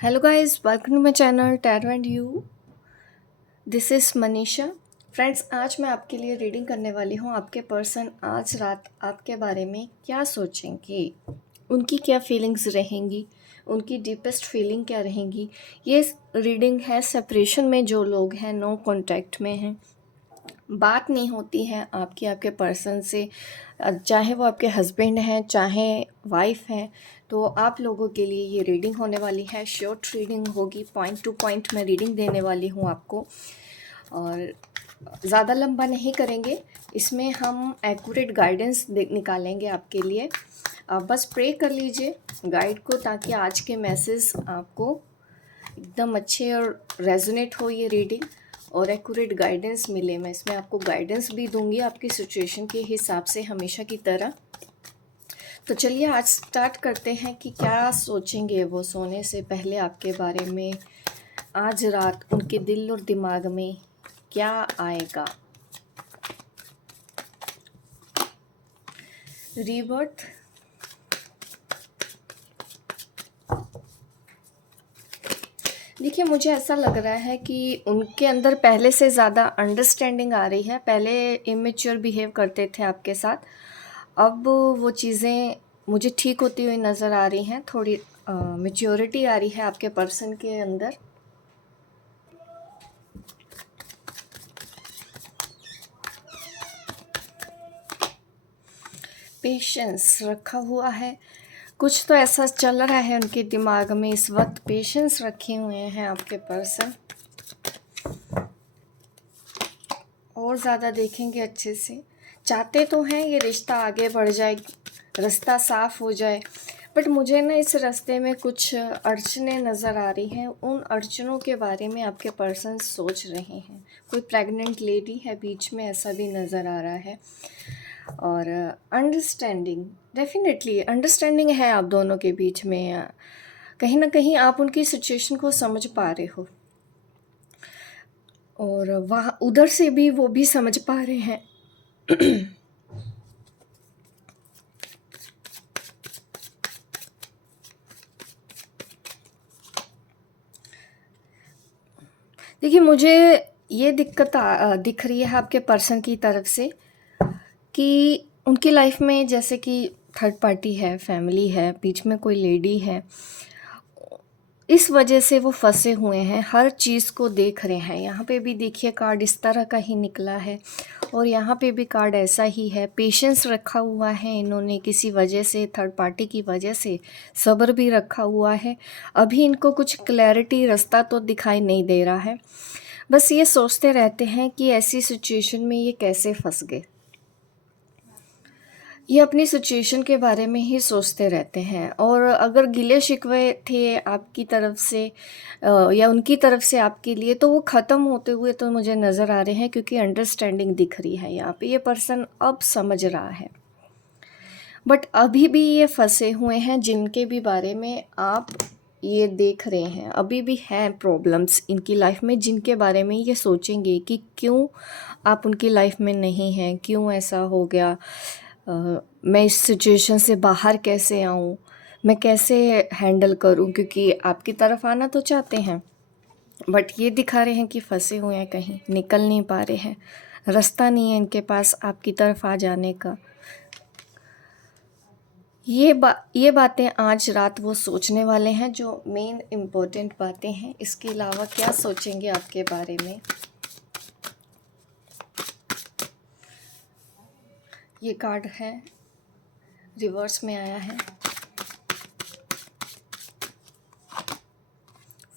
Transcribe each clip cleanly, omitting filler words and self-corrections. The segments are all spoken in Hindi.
Hello guys, welcome to my channel Tarot and You. This is Manisha. Friends, आज मैं आपके लिए रीडिंग करने वाली हूँ। आपके पर्सन आज रात आपके बारे में क्या सोचेंगे, उनकी क्या फीलिंग्स रहेंगी, उनकी डीपेस्ट फीलिंग क्या रहेंगी। ये रीडिंग है सेपरेशन में जो लोग हैं, नो कांटेक्ट में हैं, बात नहीं होती है आपकी आपके पर्सन से, चाहे वो आपके हस्बैंड हैं चाहे वाइफ हैं। तो आप लोगों के लिए ये रीडिंग होने वाली है, शॉर्ट रीडिंग होगी, पॉइंट टू पॉइंट मैं रीडिंग देने वाली हूँ आपको, और ज़्यादा लंबा नहीं करेंगे। इसमें हम एक्यूरेट गाइडेंस निकालेंगे आपके लिए। आप बस प्रे कर लीजिए गाइड को, ताकि आज के मैसेज आपको एकदम अच्छे और रेजोनेट हो ये रीडिंग और एक्यूरेट गाइडेंस मिले। मैं इसमें आपको गाइडेंस भी दूंगी आपकी सिचुएशन के हिसाब से, हमेशा की तरह। तो चलिए आज स्टार्ट करते हैं कि क्या सोचेंगे वो सोने से पहले आपके बारे में। आज रात उनके दिल और दिमाग में क्या आएगा। रीबर्थ, देखिए मुझे ऐसा लग रहा है कि उनके अंदर पहले से ज़्यादा अंडरस्टैंडिंग आ रही है। पहले इमेच्योर बिहेव करते थे आपके साथ, अब वो चीज़ें मुझे ठीक होती हुई नज़र आ रही हैं। थोड़ी मैच्योरिटी आ रही है आपके पर्सन के अंदर। पेशेंस रखा हुआ है, कुछ तो ऐसा चल रहा है उनके दिमाग में इस वक्त। पेशेंस रखे हुए हैं आपके पर्सन, और ज़्यादा देखेंगे अच्छे से। चाहते तो हैं ये रिश्ता आगे बढ़ जाए, रास्ता साफ हो जाए, बट मुझे ना इस रास्ते में कुछ अड़चनें नज़र आ रही हैं। उन अड़चनों के बारे में आपके पर्सन सोच रहे हैं। कोई प्रेग्नेंट लेडी है बीच में, ऐसा भी नज़र आ रहा है। और अंडरस्टैंडिंग, डेफिनेटली अंडरस्टैंडिंग है आप दोनों के बीच में। कहीं ना कहीं आप उनकी सिचुएशन को समझ पा रहे हो, और वहाँ उधर से भी वो भी समझ पा रहे हैं। देखिए मुझे ये दिक्कत दिख रही है आपके पर्सन की तरफ से कि उनकी लाइफ में जैसे कि थर्ड पार्टी है, फैमिली है, बीच में कोई लेडी है। इस वजह से वो फंसे हुए हैं, हर चीज़ को देख रहे हैं। यहाँ पे भी देखिए कार्ड इस तरह का ही निकला है, और यहाँ पे भी कार्ड ऐसा ही है। पेशेंस रखा हुआ है इन्होंने किसी वजह से, थर्ड पार्टी की वजह से सब्र भी रखा हुआ है। अभी इनको कुछ क्लैरिटी, रास्ता तो दिखाई नहीं दे रहा है। बस ये सोचते रहते हैं कि ऐसी सिचुएशन में ये कैसे फंस गए। ये अपनी सिचुएशन के बारे में ही सोचते रहते हैं, और अगर गिले शिकवे थे आपकी तरफ से या उनकी तरफ से आपके लिए, तो वो ख़त्म होते हुए तो मुझे नज़र आ रहे हैं, क्योंकि अंडरस्टैंडिंग दिख रही है यहाँ पे। ये पर्सन अब समझ रहा है, बट अभी भी ये फंसे हुए हैं जिनके भी बारे में आप ये देख रहे हैं। अभी भी हैं प्रॉब्लम्स इनकी लाइफ में, जिनके बारे में ये सोचेंगे कि क्यों आप उनकी लाइफ में नहीं हैं, क्यों ऐसा हो गया, मैं इस सिचुएशन से बाहर कैसे आऊँ, मैं कैसे हैंडल करूँ। क्योंकि आपकी तरफ आना तो चाहते हैं, बट ये दिखा रहे हैं कि फंसे हुए हैं, कहीं निकल नहीं पा रहे हैं, रास्ता नहीं है इनके पास आपकी तरफ आ जाने का। ये बातें आज रात वो सोचने वाले हैं, जो मेन इम्पोर्टेंट बातें हैं। इसके अलावा क्या सोचेंगे आपके बारे में। ये कार्ड है, रिवर्स में आया है।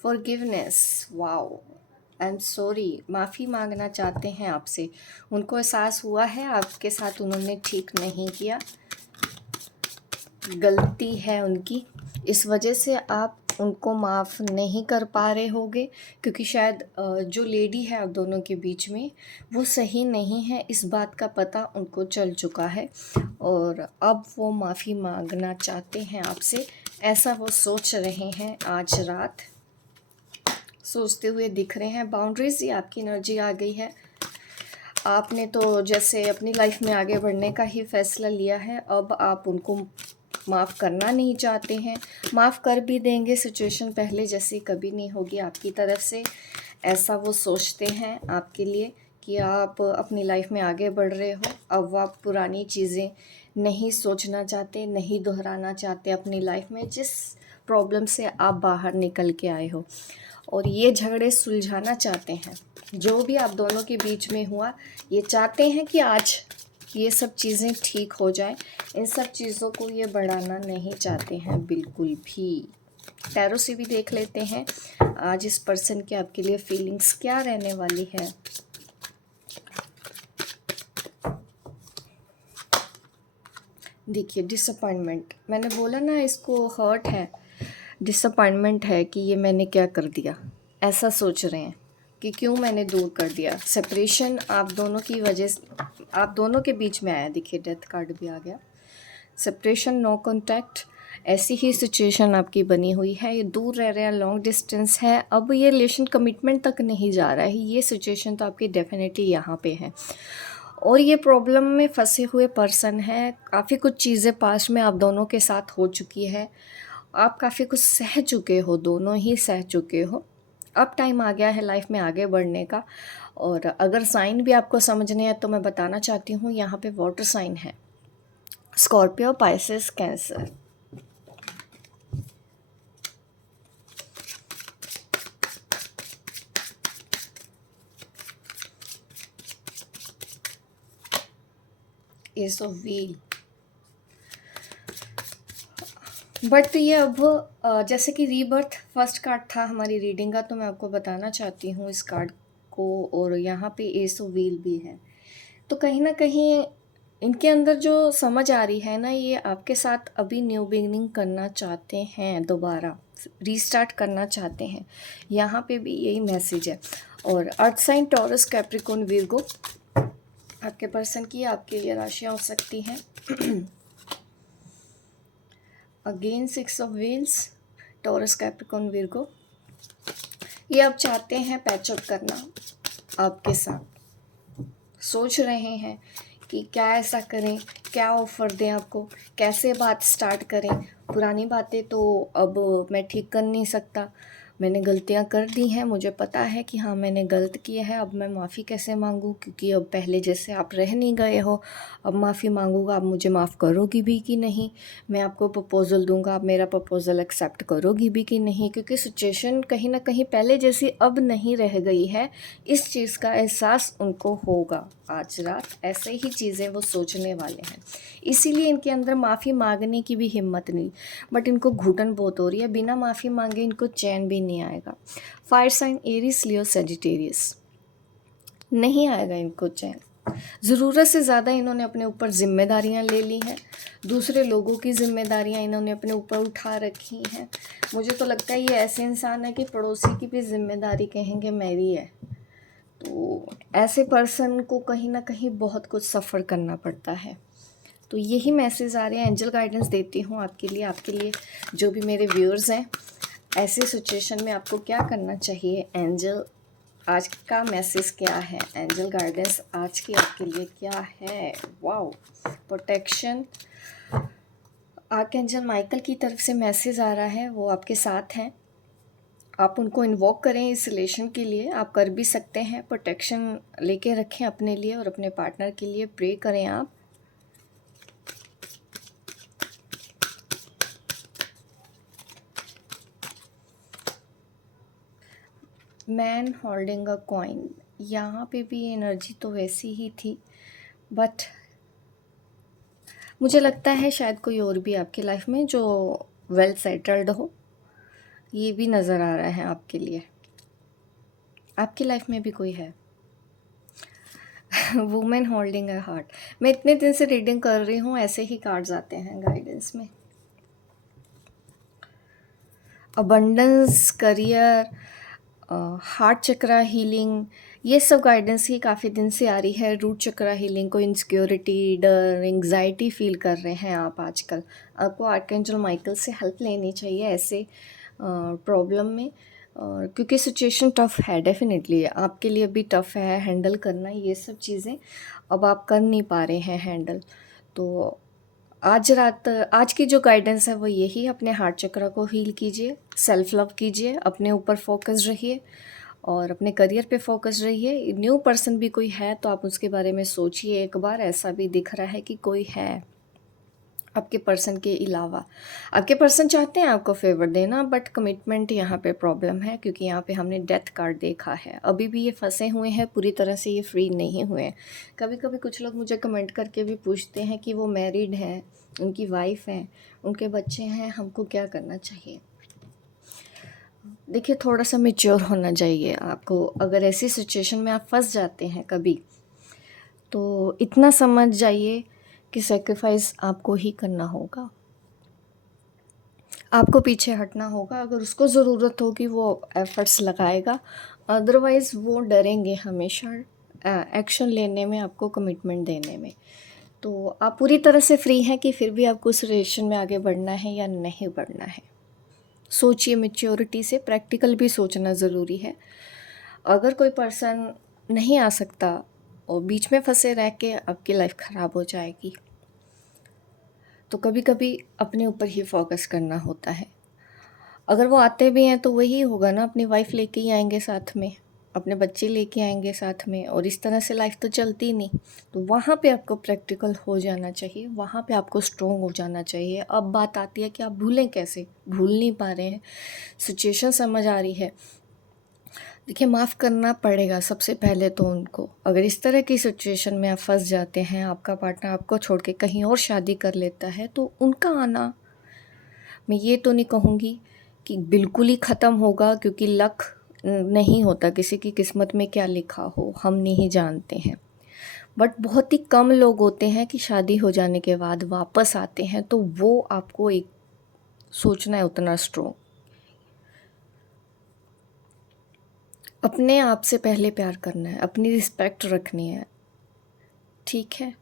Forgiveness, wow, I am sorry, माफ़ी मांगना चाहते हैं आपसे। उनको एहसास हुआ है आपके साथ उन्होंने ठीक नहीं किया, गलती है उनकी, इस वजह से आप उनको माफ़ नहीं कर पा रहे होगे। क्योंकि शायद जो लेडी है आप दोनों के बीच में, वो सही नहीं है, इस बात का पता उनको चल चुका है, और अब वो माफ़ी मांगना चाहते हैं आपसे। ऐसा वो सोच रहे हैं आज रात, सोचते हुए दिख रहे हैं। बाउंड्रीज, ये आपकी एनर्जी आ गई है। आपने तो जैसे अपनी लाइफ में आगे बढ़ने का ही फैसला लिया है, अब आप उनको माफ़ करना नहीं चाहते हैं। माफ़ कर भी देंगे, सिचुएशन पहले जैसी कभी नहीं होगी आपकी तरफ से, ऐसा वो सोचते हैं आपके लिए कि आप अपनी लाइफ में आगे बढ़ रहे हो। अब आप पुरानी चीज़ें नहीं सोचना चाहते, नहीं दोहराना चाहते अपनी लाइफ में, जिस प्रॉब्लम से आप बाहर निकल के आए हो, और ये झगड़े सुलझाना चाहते हैं। जो भी आप दोनों के बीच में हुआ, ये चाहते हैं कि आज ये सब चीज़ें ठीक हो जाए। इन सब चीज़ों को ये बढ़ाना नहीं चाहते हैं बिल्कुल भी। टैरो से भी देख लेते हैं आज इस पर्सन की आपके लिए फीलिंग्स क्या रहने वाली है। देखिए, डिसअपॉइंटमेंट, मैंने बोला ना इसको हर्ट है, डिसअपॉइंटमेंट है कि ये मैंने क्या कर दिया। ऐसा सोच रहे हैं कि क्यों मैंने दूर कर दिया। सेपरेशन आप दोनों की वजह से, आप दोनों के बीच में आया। देखिए, डेथ कार्ड भी आ गया। सेपरेशन, नो कॉन्टैक्ट, ऐसी ही सिचुएशन आपकी बनी हुई है। ये दूर रह रहे हैं, लॉन्ग डिस्टेंस है। अब ये रिलेशन कमिटमेंट तक नहीं जा रहा है। ये सिचुएशन तो आपकी डेफिनेटली यहाँ पे है। और ये प्रॉब्लम में फंसे हुए पर्सन है। काफ़ी कुछ चीज़ें पास्ट में आप दोनों के साथ हो चुकी है। आप काफ़ी कुछ सह चुके हो, दोनों ही सह चुके हो। अब टाइम आ गया है लाइफ में आगे बढ़ने का। और अगर साइन भी आपको समझने हैं तो मैं बताना चाहती हूँ, यहाँ पे वाटर साइन है, Scorpio, Pisces, cancer. S of wheel. But ये अब जैसे कि रीबर्थ फर्स्ट कार्ड था हमारी रीडिंग का, तो मैं आपको बताना चाहती हूँ इस कार्ड को। और यहाँ पे एस ऑफ व्हील भी है। तो कहीं ना कहीं इनके अंदर जो समझ आ रही है ना, ये आपके साथ अभी न्यू बिगनिंग करना चाहते हैं, दोबारा रीस्टार्ट करना चाहते हैं। यहाँ पे भी यही मैसेज है। और earth sign, Taurus, Capricorn, Virgo आपके पर्सन की आपके लिए राशियाँ हो सकती हैं। Again 6 of wheels, Taurus, Capricorn, Virgo. ये अब चाहते हैं पैचअप करना आपके साथ। सोच रहे हैं कि क्या ऐसा करें, क्या ऑफ़र दें आपको, कैसे बात स्टार्ट करें। पुरानी बातें तो अब मैं ठीक कर नहीं सकता। मैंने गलतियां कर दी हैं, मुझे पता है कि हाँ मैंने गलत किया है। अब मैं माफ़ी कैसे मांगूँ, क्योंकि अब पहले जैसे आप रह नहीं गए हो। अब माफ़ी मांगूँगा, आप मुझे माफ़ करोगी भी कि नहीं। मैं आपको प्रपोज़ल दूंगा, आप मेरा प्रपोज़ल एक्सेप्ट करोगी भी कि नहीं। क्योंकि सिचुएशन कहीं ना कहीं पहले जैसी अब नहीं रह गई है। इस चीज़ का एहसास उनको होगा आज रात। ऐसे ही चीज़ें वो सोचने वाले हैं, इसीलिए इनके अंदर माफ़ी मांगने की भी हिम्मत नहीं। बट इनको घुटन बहुत हो रही है, बिना माफ़ी मांगे इनको चैन भी नहीं आएगा। फायर साइन, एरीज, लियो, सेजिटेरियस, नहीं आएगा इनको चैन। ज़रूरत से ज़्यादा इन्होंने अपने ऊपर जिम्मेदारियां ले ली हैं। दूसरे लोगों की जिम्मेदारियां इन्होंने अपने ऊपर उठा रखी हैं। मुझे तो लगता है ये ऐसे इंसान है कि पड़ोसी की भी जिम्मेदारी कहेंगे मेरी है। तो ऐसे पर्सन को कहीं ना कहीं बहुत कुछ सफ़र करना पड़ता है। तो यही मैसेज आ रहे हैं। एंजल गाइडेंस देती हूँ आपके लिए जो भी मेरे व्यूअर्स हैं। ऐसी सिचुएशन में आपको क्या करना चाहिए, एंजल आज का मैसेज क्या है, एंजल गाइडेंस आज की आपके लिए क्या है। वाओ, प्रोटेक्शन, आर्कएंजल माइकल की तरफ से मैसेज आ रहा है, वो आपके साथ हैं। आप उनको इन्वॉक करें इस रिलेशन के लिए, आप कर भी सकते हैं। प्रोटेक्शन लेके रखें अपने लिए और अपने पार्टनर के लिए, प्रे करें आप। मैन होल्डिंग अ कॉइन, यहाँ पे भी एनर्जी तो वैसी ही थी, बट मुझे लगता है शायद कोई और भी आपकी लाइफ में जो वेल सेटल्ड हो, ये भी नज़र आ रहा है आपके लिए। आपकी लाइफ में भी कोई है। वुमेन होल्डिंग अ हार्ट, मैं इतने दिन से रीडिंग कर रही हूँ, ऐसे ही कार्ड्स आते हैं गाइडेंस में। अबंडेंस, करियर, हार्ट चक्रा हीलिंग, ये सब गाइडेंस ही काफ़ी दिन से आ रही है। रूट चक्रा हीलिंग, को इनसिक्योरिटी, डर, एंग्जाइटी फील कर रहे हैं आप आजकल। आपको आर्कएंजल माइकल से हेल्प लेनी चाहिए ऐसे प्रॉब्लम में। क्योंकि सिचुएशन टफ़ है, डेफिनेटली आपके लिए भी टफ़ है हैंडल करना ये सब चीज़ें। अब आप कर नहीं पा रहे हैं हैंडल, तो आज की जो गाइडेंस है वो यही, अपने हार्ट चक्र को हील कीजिए, सेल्फ लव कीजिए, अपने ऊपर फोकस रहिए और अपने करियर पे फोकस रहिए। न्यू पर्सन भी कोई है तो आप उसके बारे में सोचिए एक बार। ऐसा भी दिख रहा है कि कोई है आपके पर्सन के अलावा। आपके पर्सन चाहते हैं आपको फेवर देना, बट कमिटमेंट यहाँ पे प्रॉब्लम है, क्योंकि यहाँ पे हमने डेथ कार्ड देखा है। अभी भी ये फंसे हुए हैं, पूरी तरह से ये फ्री नहीं हुए हैं। कभी कभी कुछ लोग मुझे कमेंट करके भी पूछते हैं कि वो मैरिड हैं, उनकी वाइफ हैं, उनके बच्चे हैं, हमको क्या करना चाहिए। देखिए, थोड़ा सा मेच्योर होना चाहिए आपको। अगर ऐसी सिचुएशन में आप फंस जाते हैं कभी, तो इतना समझ जाइए कि सेक्रीफाइस आपको ही करना होगा, आपको पीछे हटना होगा। अगर उसको ज़रूरत होगी वो एफ़र्ट्स लगाएगा, अदरवाइज़ वो डरेंगे हमेशा एक्शन लेने में, आपको कमिटमेंट देने में। तो आप पूरी तरह से फ्री हैं कि फिर भी आपको उस रिलेशन में आगे बढ़ना है या नहीं बढ़ना है। सोचिए मैच्योरिटी से, प्रैक्टिकल भी सोचना ज़रूरी है। अगर कोई पर्सन नहीं आ सकता और बीच में फंसे रह के आपकी लाइफ ख़राब हो जाएगी, तो कभी कभी अपने ऊपर ही फोकस करना होता है। अगर वो आते भी हैं तो वही होगा ना, अपनी वाइफ लेके ही आएंगे साथ में, अपने बच्चे लेके आएंगे साथ में, और इस तरह से लाइफ तो चलती नहीं। तो वहाँ पे आपको प्रैक्टिकल हो जाना चाहिए, वहाँ पे आपको स्ट्रोंग हो जाना चाहिए। अब बात आती है कि आप भूलें कैसे, भूल नहीं पा रहे हैं, सिचुएशन समझ आ रही है। देखिए, माफ़ करना पड़ेगा सबसे पहले तो उनको। अगर इस तरह की सिचुएशन में आप फंस जाते हैं, आपका पार्टनर आपको छोड़ के कहीं और शादी कर लेता है, तो उनका आना, मैं ये तो नहीं कहूँगी कि बिल्कुल ही ख़त्म होगा, क्योंकि लक नहीं होता, किसी की किस्मत में क्या लिखा हो हम नहीं जानते हैं। बट बहुत ही कम लोग होते हैं कि शादी हो जाने के बाद वापस आते हैं, तो वो आपको एक सोचना है उतना स्ट्रोंग। अपने आप से पहले प्यार करना है, अपनी रिस्पेक्ट रखनी है, ठीक है।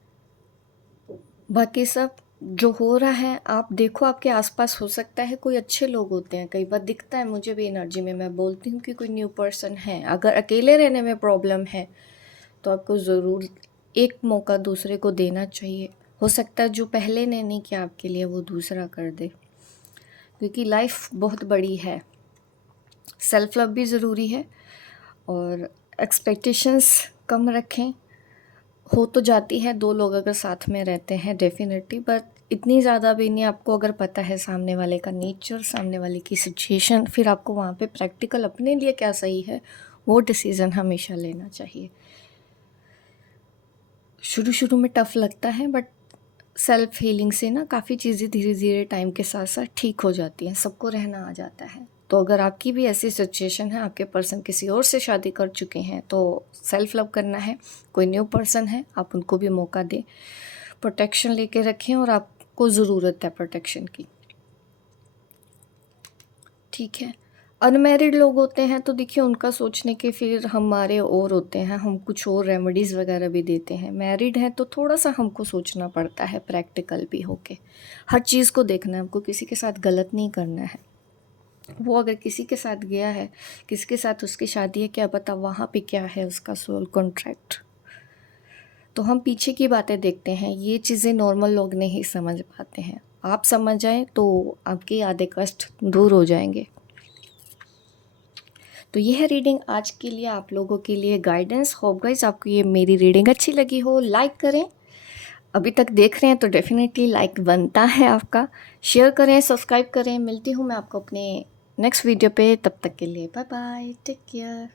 बाकी सब जो हो रहा है आप देखो, आपके आसपास हो सकता है कोई अच्छे लोग होते हैं, कई बार दिखता है मुझे भी एनर्जी में। मैं बोलती हूँ कि कोई न्यू पर्सन है। अगर अकेले रहने में प्रॉब्लम है तो आपको ज़रूर एक मौका दूसरे को देना चाहिए। हो सकता है जो पहले ने नहीं किया आपके लिए वो दूसरा कर दे, क्योंकि लाइफ बहुत बड़ी है। सेल्फ लव भी ज़रूरी है और एक्सपेक्टेशंस कम रखें। हो तो जाती है, दो लोग अगर साथ में रहते हैं डेफिनेटली, बट इतनी ज़्यादा भी नहीं। आपको अगर पता है सामने वाले का नेचर, सामने वाले की सिचुएशन, फिर आपको वहाँ पे प्रैक्टिकल अपने लिए क्या सही है वो डिसीज़न हमेशा लेना चाहिए। शुरू शुरू में टफ़ लगता है, बट सेल्फ हीलिंग से ना काफ़ी चीज़ें धीरे धीरे टाइम के साथ साथ ठीक हो जाती हैं, सबको रहना आ जाता है। तो अगर आपकी भी ऐसी सिचुएशन है, आपके पर्सन किसी और से शादी कर चुके हैं, तो सेल्फ लव करना है। कोई न्यू पर्सन है, आप उनको भी मौका दें, प्रोटेक्शन लेके रखें, और आपको ज़रूरत है प्रोटेक्शन की, ठीक है। अनमैरिड लोग होते हैं तो देखिए, उनका सोचने के फिर हमारे और होते हैं, हम कुछ और रेमेडीज़ वगैरह भी देते हैं। मैरिड है तो थोड़ा सा हमको सोचना पड़ता है, प्रैक्टिकल भी होके हर चीज़ को देखना है। हमको किसी के साथ गलत नहीं करना है। वो अगर किसी के साथ गया है, किसके साथ उसकी शादी है, क्या पता वहाँ पे क्या है उसका सोल कॉन्ट्रैक्ट। तो हम पीछे की बातें देखते हैं, ये चीज़ें नॉर्मल लोग नहीं समझ पाते हैं। आप समझ जाएं तो आपके आधे कष्ट दूर हो जाएंगे। तो ये है रीडिंग आज के लिए, आप लोगों के लिए गाइडेंस। होप गाइस आपको ये मेरी रीडिंग अच्छी लगी हो। लाइक करें, अभी तक देख रहे हैं तो डेफिनेटली लाइक बनता है आपका। शेयर करें, सब्सक्राइब करें। मिलती हूँ मैं आपको अपने नेक्स्ट वीडियो पे, तब तक के लिए बाय बाय, टेक केयर।